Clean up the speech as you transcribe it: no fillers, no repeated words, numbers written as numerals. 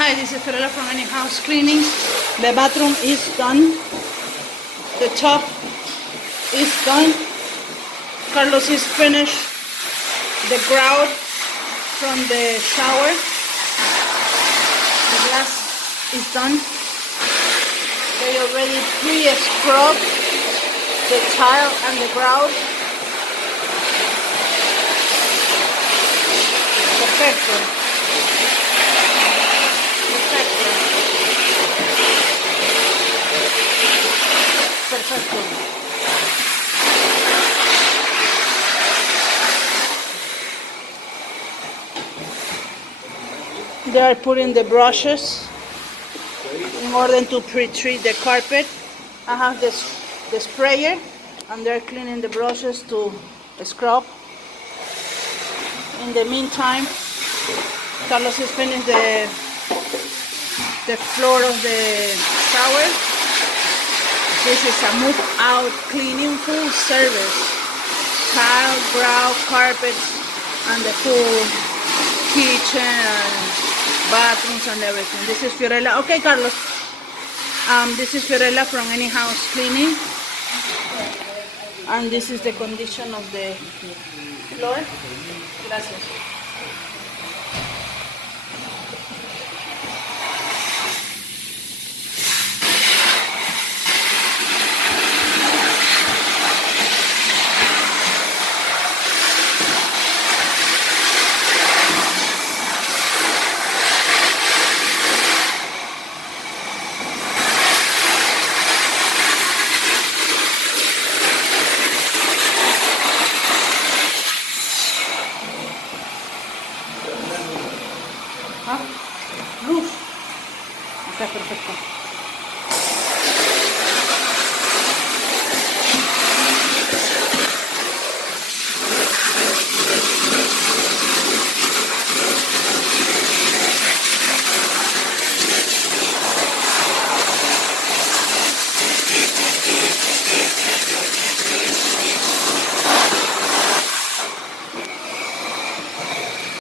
Hi, this is Eviction House Cleaning. The bathroom is done. The top is done. Carlos is finished the grout from the shower. The glass is done. They already pre-scrubbed the tile and the grout. Perfecto. Perfecto. They are putting the brushes in order to pre-treat the carpet. I have the sprayer and they're cleaning the brushes to scrub. In the meantime, Carlos is finishing the floor of the shower. This is a move-out cleaning, full service. Tile, grout, carpets, and the full kitchen and bathrooms and everything. This is Fiorella. Okay, Carlos. This is Fiorella from Any House Cleaning. And this is the condition of the floor. Gracias. Luz. Está perfecto.